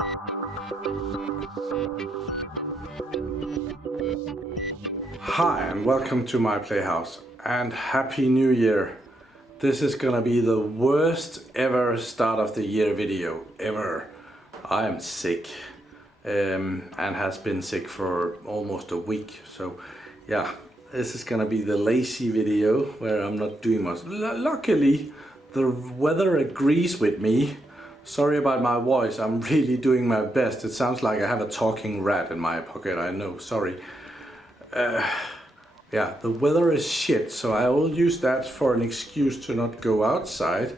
Hi and welcome to My PlayHouse and Happy New Year. This is gonna be the worst ever start of the year video ever. I am sick and has been sick for almost a week, so yeah, this is gonna be the lazy video where I'm not doing much. Luckily the weather agrees with me. Sorry about my voice, I'm really doing my best. It sounds like I have a talking rat in my pocket, I know, sorry. Yeah, the weather is shit, so I will use that for an excuse to not go outside.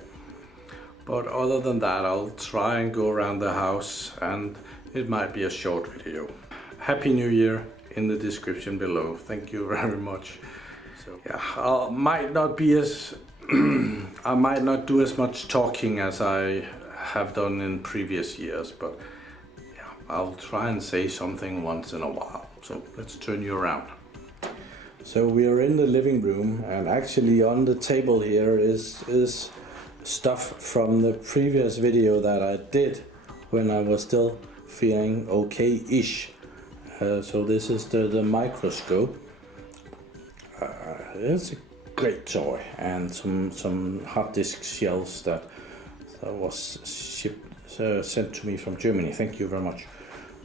But other than that, I'll try and go around the house, and it might be a short video. Happy New Year in the description below. Thank you very much. So yeah, I might not be as I might not do as much talking as I have done in previous years, but yeah, I'll try and say something once in a while. So let's turn you around. So we are in the living room, and actually on the table here is stuff from the previous video that I did when I was still feeling okay-ish. So this is the microscope. It's a great toy, and some hard disk shells that was sent to me from Germany. Thank you very much.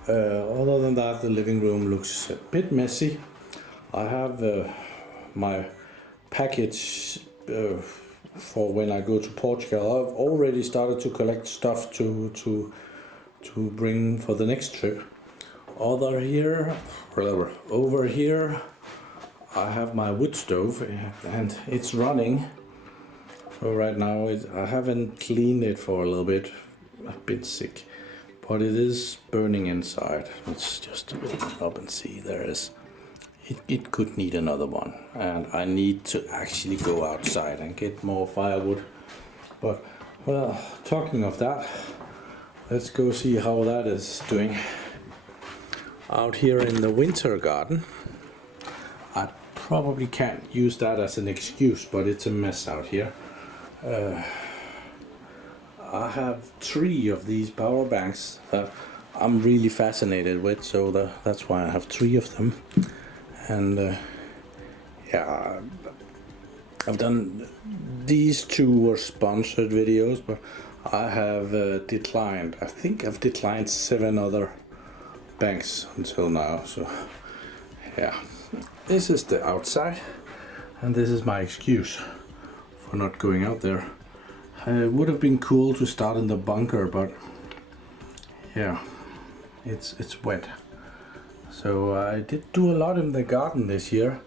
Other than that, the living room looks a bit messy. I have my package for when I go to Portugal. I've already started to collect stuff to bring for the next trip. Over here, I have my wood stove, and it's running. So right now, I haven't cleaned it for a little bit. I've been sick, but it is burning inside. Let's just open it up and see. There is. It could need another one, and I need to actually go outside and get more firewood. But well, talking of that, let's go see how that is doing. Out here in the winter garden, I probably can't use that as an excuse, but it's a mess out here. I have 3 of these power banks that I'm really fascinated with, so that's why I have 3 of them. And yeah, I've done these 2 were sponsored videos, but I have declined. I think I've declined 7 other banks until now. So yeah, this is the outside, and this is my excuse for not going out there. It would have been cool to start in the bunker, but yeah, it's wet. So I did do a lot in the garden this year.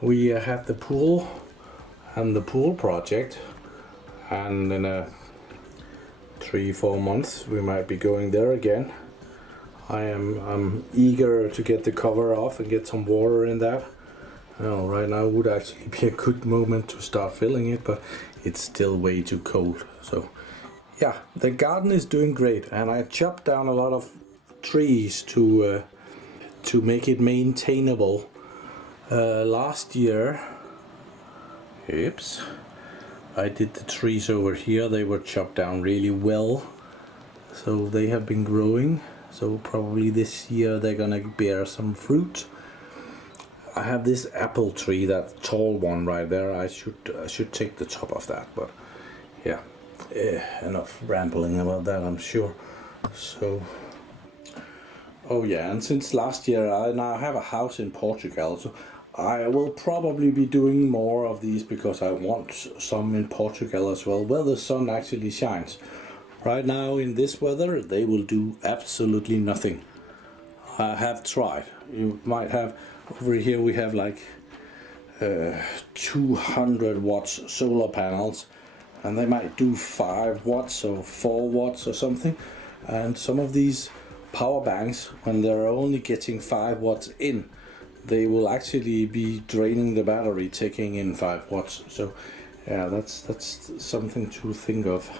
We had the pool and the pool project, and in 3-4 months we might be going there again. I'm eager to get the cover off and get some water in that. Well, right now would actually be a good moment to start filling it, but it's still way too cold. So yeah, the garden is doing great, and I chopped down a lot of trees to make it maintainable. Last year, I did the trees over here. They were chopped down really well, so they have been growing. So probably this year they're gonna bear some fruit. I have this apple tree, that tall one right there. I should take the top of that, but yeah, enough rambling about that, I'm sure. So. Oh yeah, and since last year I now have a house in Portugal, so I will probably be doing more of these because I want some in Portugal as well, where the sun actually shines. Right now in this weather they will do absolutely nothing. I have tried. You might have, over here we have like 200 watts solar panels, and they might do 5 watts or 4 watts or something, and some of these power banks, when they're only getting 5 watts in, they will actually be draining the battery, taking in 5 watts. So yeah, that's something to think of.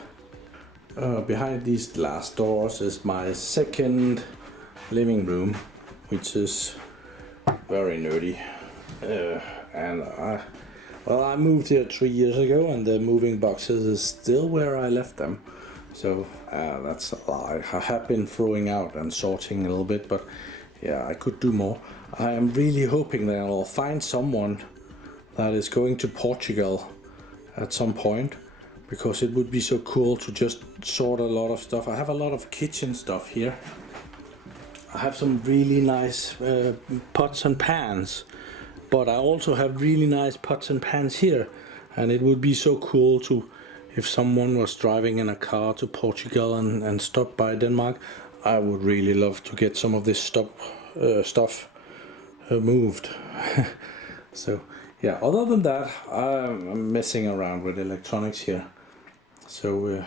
Behind these glass doors is my second living room, which is very nerdy. And I moved here 3 years ago, and the moving boxes is still where I left them. So that's a lie. I have been throwing out and sorting a little bit, but yeah, I could do more. I am really hoping that I'll find someone that is going to Portugal at some point, because it would be so cool to just sort a lot of stuff. I have a lot of kitchen stuff here. I have some really nice pots and pans, but I also have really nice pots and pans here, and it would be so cool to, if someone was driving in a car to Portugal and stopped by Denmark, I would really love to get some of this stuff moved. So yeah, other than that, I'm messing around with electronics here. So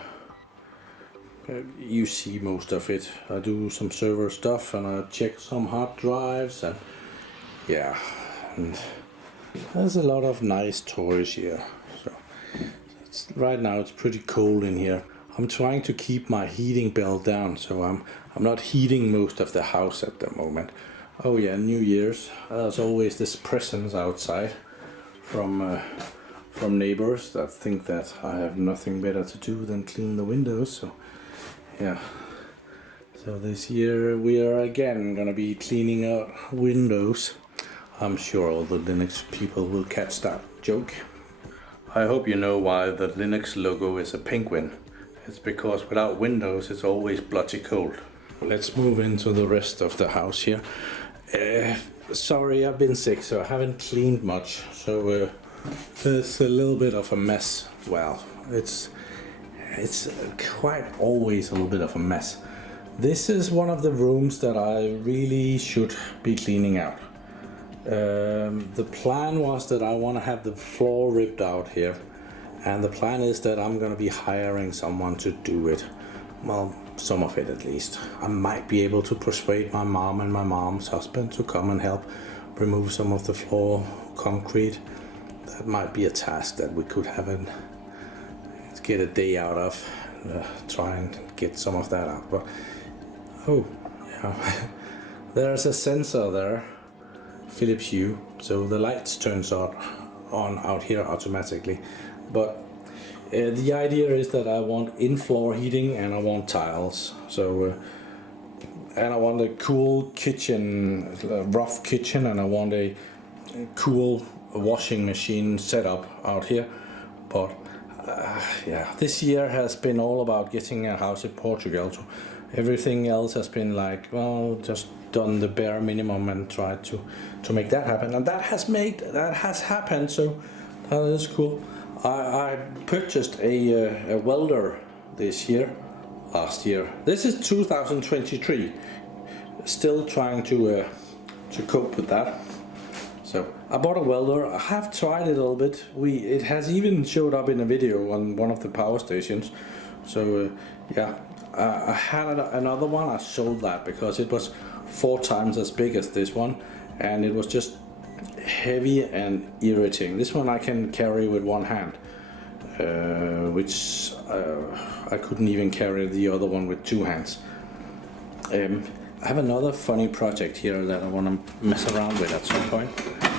you see most of it. I do some server stuff and I check some hard drives, and yeah, and there's a lot of nice toys here. So right now it's pretty cold in here. I'm trying to keep my heating bill down, so I'm not heating most of the house at the moment. Oh yeah, New Year's. There's always this presents outside from neighbors that think that I have nothing better to do than clean the windows. So yeah. So this year we are again gonna be cleaning out windows. I'm sure all the Linux people will catch that joke. I hope you know why the Linux logo is a penguin. It's because without windows it's always bloody cold. Let's move into the rest of the house here. Sorry, I've been sick, so I haven't cleaned much. So there's a little bit of a mess. Well, it's quite always a little bit of a mess. This is one of the rooms that I really should be cleaning out. The plan was that I want to have the floor ripped out here, and the plan is that I'm going to be hiring someone to do it. Well, some of it at least. I might be able to persuade my mom and my mom's husband to come and help remove some of the floor concrete. That might be a task that we could have get a day out of, try and get some of that out. But oh yeah, there's a sensor there, Philips Hue, so the lights turns on out here automatically. But the idea is that I want in-floor heating and I want tiles. So and I want a cool kitchen, rough kitchen, and I want a cool washing machine setup out here. But yeah, this year has been all about getting a house in Portugal. So everything else has been like, well, just done the bare minimum and tried to make that happen, and that has happened. So that is cool. I purchased a welder last year. This is 2023. Still trying to cope with that. So I bought a welder. I have tried it a little bit. It has even showed up in a video on one of the power stations. So yeah, I had another one. I sold that because it was 4 times as big as this one, and it was just heavy and irritating. This one I can carry with one hand, which I couldn't even carry the other one with 2 hands. I have another funny project here that I want to mess around with at some point.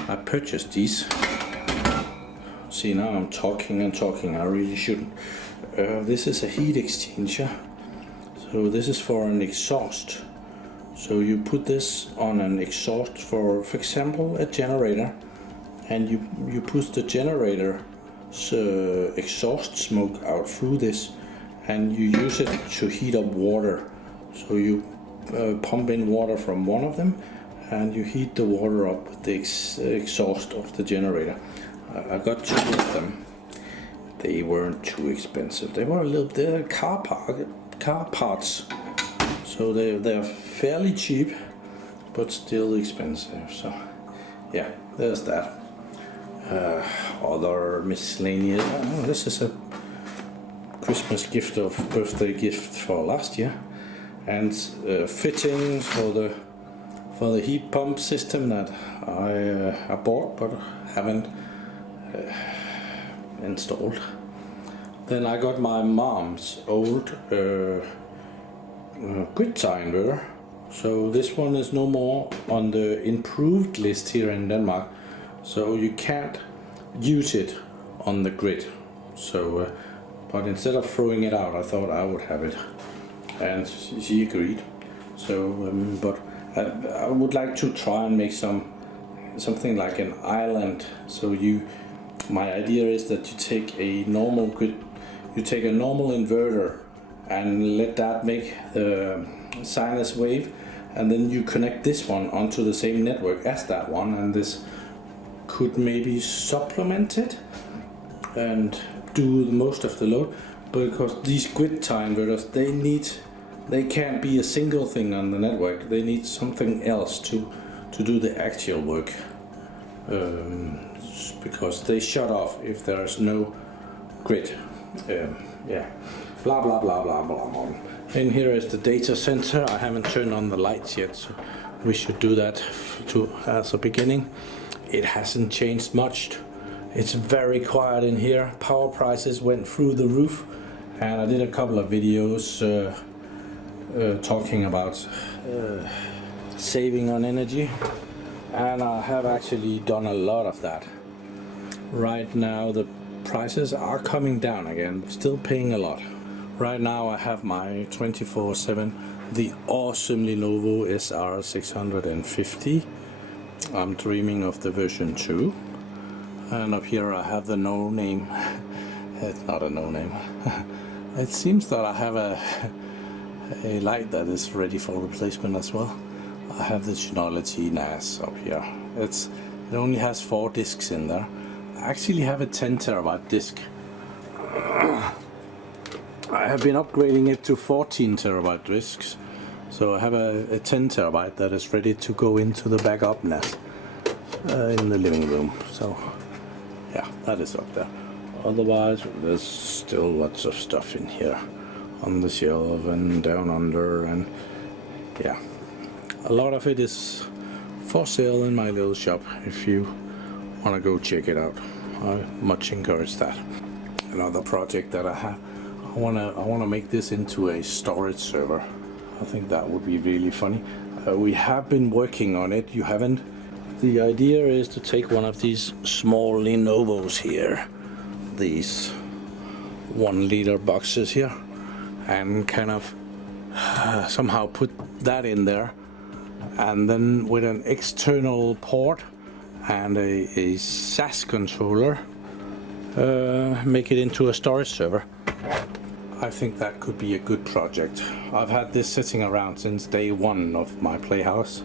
I purchased these. See, now I'm talking and talking, I really shouldn't. This is a heat exchanger. So this is for an exhaust. So you put this on an exhaust for example, a generator, and you push the generator's exhaust smoke out through this, and you use it to heat up water. So you pump in water from one of them, and you heat the water up with the exhaust of the generator. I got 2 of them. They weren't too expensive. They were they're car parts. So they're fairly cheap, but still expensive. So yeah, there's that. Other miscellaneous. Oh, this is a Christmas gift of birthday gift for last year, and fittings for the heat pump system that I bought but haven't installed. Then I got my mom's old grid tie inverter. So this one is no more on the improved list here in Denmark, so you can't use it on the grid. So but instead of throwing it out, I thought I would have it, and she agreed. So, but I would like to try and make something like an island. So my idea is that you take a normal inverter and let that make the sinus wave, and then you connect this one onto the same network as that one, and this could maybe supplement it and do the most of the load. Because these grid tie inverters, they can't be a single thing on the network. They need something else to do the actual work, because they shut off if there is no grid. Yeah, blah blah blah blah blah. And here is the data center. I haven't turned on the lights yet, so we should do that as a beginning. It hasn't changed much. It's very quiet in here. Power prices went through the roof, and I did a couple of videos talking about saving on energy, and I have actually done a lot of that. Right now the prices are coming down again, still paying a lot. Right now I have my 24/7, the awesome Lenovo SR650. I'm dreaming of the version 2. And up here I have the no name. It's not a no name. It seems that I have a light that is ready for replacement as well. I have the Synology NAS up here. It only has 4 discs in there. I actually have a 10 terabyte disk. I have been upgrading it to 14 terabyte discs. So I have a 10 terabyte that is ready to go into the backup NAS in the living room. So yeah, that is up there. Otherwise, there's still lots of stuff in here on the shelf and down under, and yeah, a lot of it is for sale in my little shop. If you want to go check it out, I much encourage that. Another project that I have, I wanna make this into a storage server. I think that would be really funny. We have been working on it. You haven't. The idea is to take one of these small Lenovos here, these 1 liter boxes here, and kind of somehow put that in there, and then with an external port and a SAS controller, make it into a storage server. I think that could be a good project. I've had this sitting around since day 1 of My PlayHouse.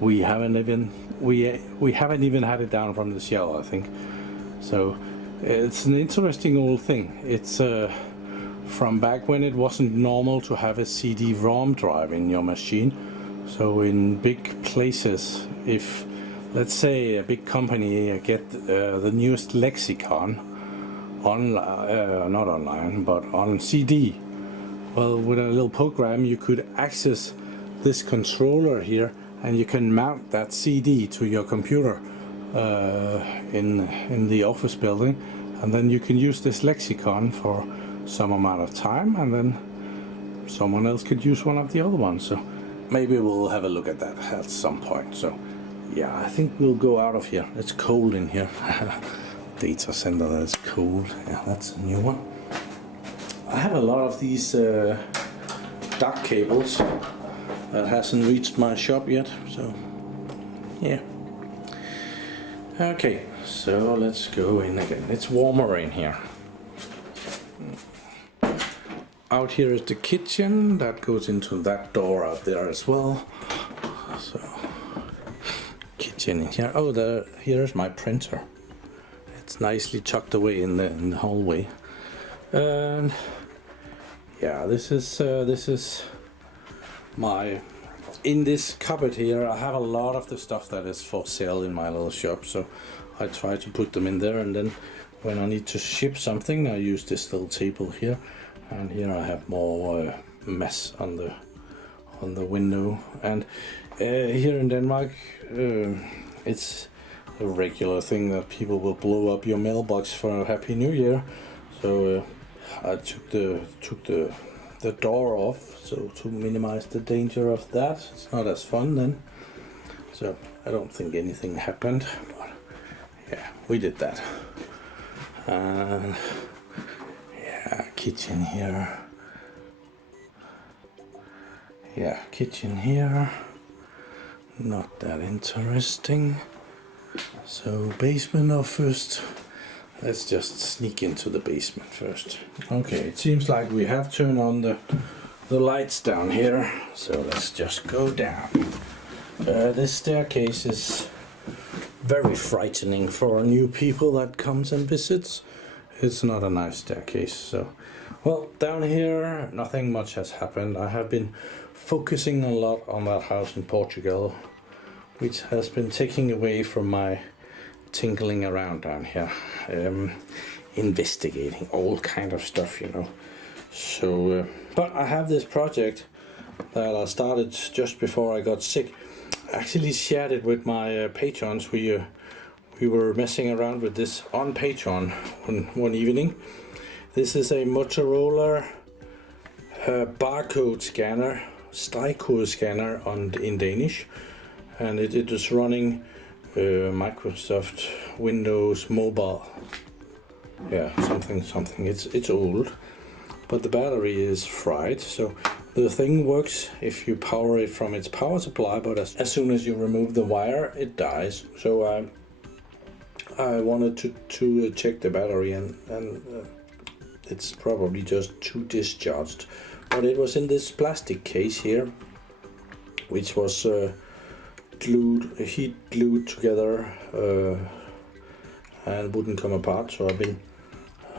We haven't even had it down from the shell, I think. So it's an interesting old thing. It's from back when it wasn't normal to have a CD-ROM drive in your machine. So in big places, if let's say a big company get the newest lexicon not online, but on CD, well, with a little program you could access this controller here, and you can mount that CD to your computer in the office building, and then you can use this lexicon for some amount of time, and then someone else could use one of the other ones. So maybe we'll have a look at that at some point. So yeah, I think we'll go out of here. It's cold in here. Data center that's cold. Yeah, that's a new one. I have a lot of these duct cables that hasn't reached my shop yet, so yeah. Okay, so let's go in again. It's warmer in here. Out here is the kitchen that goes into that door out there as well. So kitchen in here. Oh, here's my printer. It's nicely tucked away in the hallway. And yeah, this is my, in this cupboard here I have a lot of the stuff that is for sale in my little shop, so I try to put them in there, and then when I need to ship something I use this little table here, and here I have more mess on the window. And here in Denmark it's a regular thing that people will blow up your mailbox for a Happy New Year. So I took the door off, so to minimize the danger of that. It's not as fun then. So I don't think anything happened, but yeah, we did that. Yeah, kitchen here. Yeah, kitchen here. Not that interesting. So basement or first? Let's just sneak into the basement first. Okay, it seems like we have turned on the lights down here. So let's just go down. This staircase is very frightening for new people that comes and visits. It's not a nice staircase. So, well, down here nothing much has happened. I have been focusing a lot on that house in Portugal, which has been taking away from my tinkling around down here, investigating all kind of stuff, you know. So, but I have this project that I started just before I got sick. I actually shared it with my patrons. We were messing around with this on Patreon one evening. This is a Motorola barcode scanner, strycode scanner in Danish, and it is running Microsoft Windows Mobile. Yeah, something. It's old, but the battery is fried. So the thing works if you power it from its power supply, but as soon as you remove the wire, it dies. So I wanted to check the battery, and it's probably just too discharged. But it was in this plastic case here, which was heat glued together and wouldn't come apart. So I've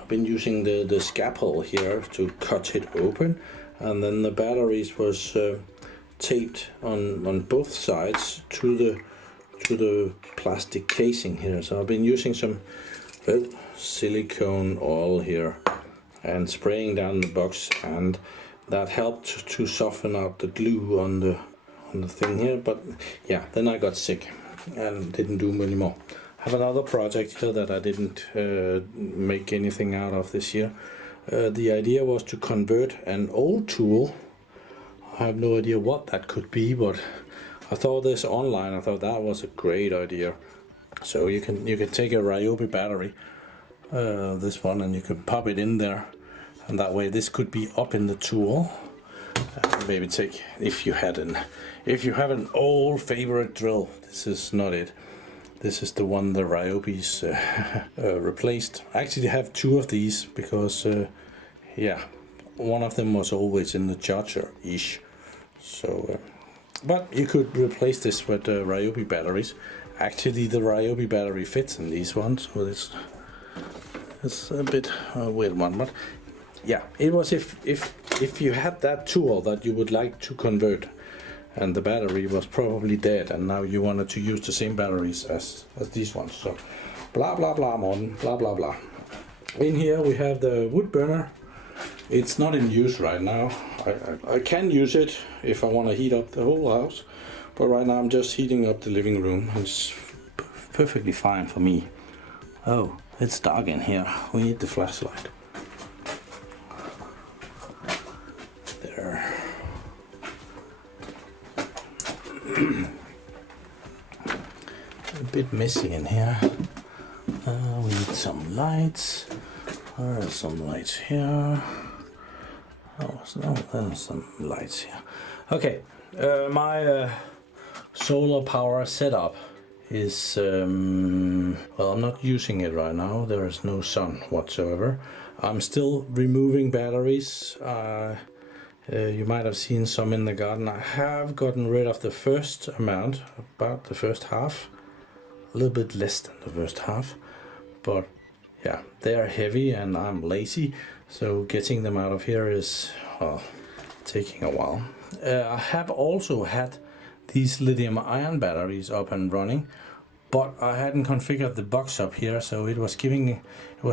been using the scalpel here to cut it open, and then the batteries was taped on both sides to the plastic casing here. So I've been using some silicone oil here and spraying down the box, and that helped to soften out the glue on the thing here. But yeah, then I got sick and didn't do anymore. I have another project here that I didn't make anything out of this year. The idea was to convert an old tool. I have no idea what that could be, but I thought this online. I thought that was a great idea. So you can take a Ryobi battery, this one, and you can pop it in there, and that way this could be up in the tool. Maybe take, if you have an old favorite drill. This is not it. This is the one the Ryobi's replaced. I actually have two of these because yeah, one of them was always in the charger-ish. So but you could replace this with Ryobi batteries. Actually, the Ryobi battery fits in these ones, so it's a bit weird one. But yeah, it was if you had that tool that you would like to convert, and the battery was probably dead, and now you wanted to use the same batteries as these ones. So blah blah blah, Morten, blah blah blah. In here we have the wood burner. It's not in use right now. I can use it if I want to heat up the whole house, but right now I'm just heating up the living room. It's perfectly fine for me. Oh, it's dark in here. We need the flashlight. There. A bit messy in here. We need some lights. There are some lights here. Oh, no, there's some lights here. Okay, my solar power setup is well, I'm not using it right now. There is no sun whatsoever. I'm still removing batteries. You might have seen some in the garden. I have gotten rid of the first amount, about the first half, a little bit less than the first half, but yeah, they are heavy and I'm lazy, so getting them out of here is, well, taking a while. I have also had these lithium ion batteries up and running, but I hadn't configured the box up here, so it was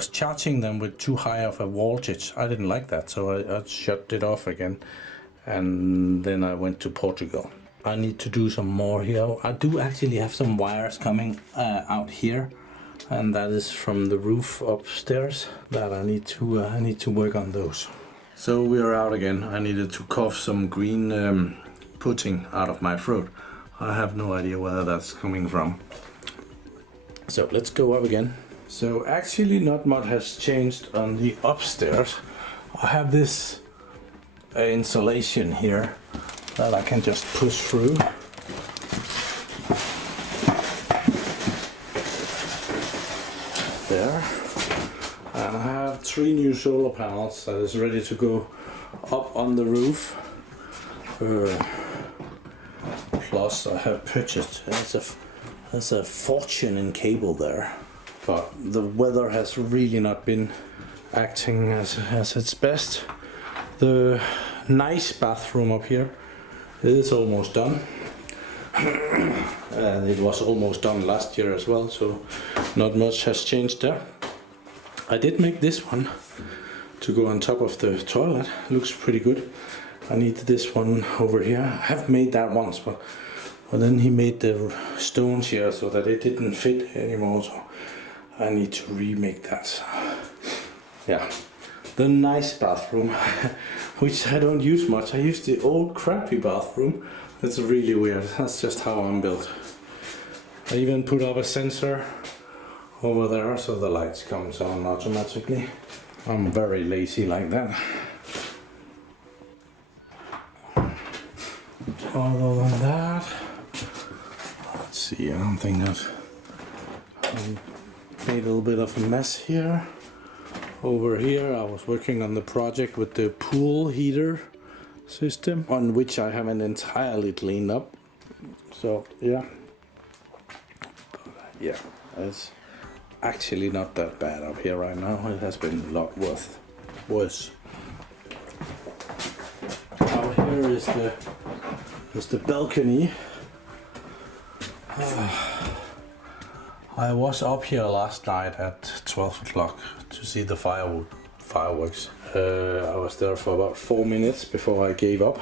charging them with too high of a voltage. I didn't like that, so I shut it off again, and then I went to Portugal. I need to do some more here. I do actually have some wires coming out here, and that is from the roof upstairs that I need to work on those. So we are out again. I needed to cough some green pudding out of my throat. I have no idea where that's coming from. So let's go up again. So actually not much has changed on the upstairs. I have this insulation here that I can just push through. There. And I have 3 new solar panels that is ready to go up on the roof. Plus I have purchased, there's a fortune in cable there. But the weather has really not been acting as its best. The nice bathroom up here is almost done. And it was almost done last year as well, so not much has changed there. I did make this one to go on top of the toilet. Looks pretty good. I need this one over here. I have made that once, but then he made the stones here so that it didn't fit anymore, so I need to remake that. Yeah, the nice bathroom, which I don't use much. I use the old crappy bathroom. It's really weird. That's just how I'm built. I even put up a sensor over there so the lights comes on automatically. I'm very lazy like that. Other than that, let's see, I don't think that I made a little bit of a mess here. Over here I was working on the project with the pool heater system, on which I haven't entirely cleaned up. So yeah, it's actually not that bad up here right now. It has been a lot worse. Out here is the balcony. I was up here last night at 12 o'clock to see the fireworks. I was there for about 4 minutes before I gave up.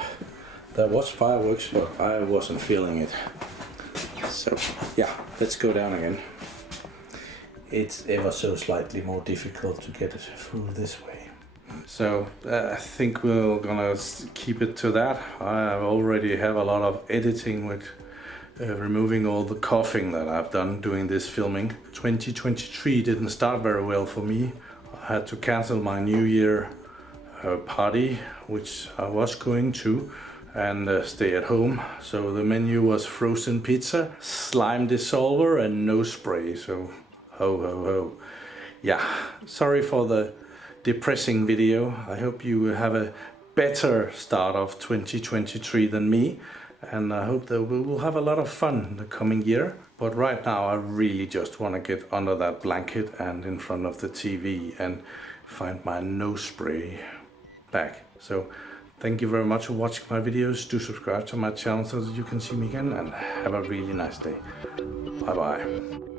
There was fireworks, but I wasn't feeling it. So yeah, let's go down again. It's ever so slightly more difficult to get it through this way. So I think we're gonna keep it to that. I already have a lot of editing with removing all the coughing that I've done doing this filming. 2023 didn't start very well for me. I had to cancel my New Year party, which I was going to, and stay at home. So the menu was frozen pizza, slime dissolver and nose spray. So ho ho ho. Yeah, sorry for the depressing video. I hope you have a better start of 2023 than me, and I hope that we will have a lot of fun the coming year. But right now I really just want to get under that blanket and in front of the TV and find my nose spray back. So thank you very much for watching my videos. Do subscribe to my channel so that you can see me again, and have a really nice day. Bye bye.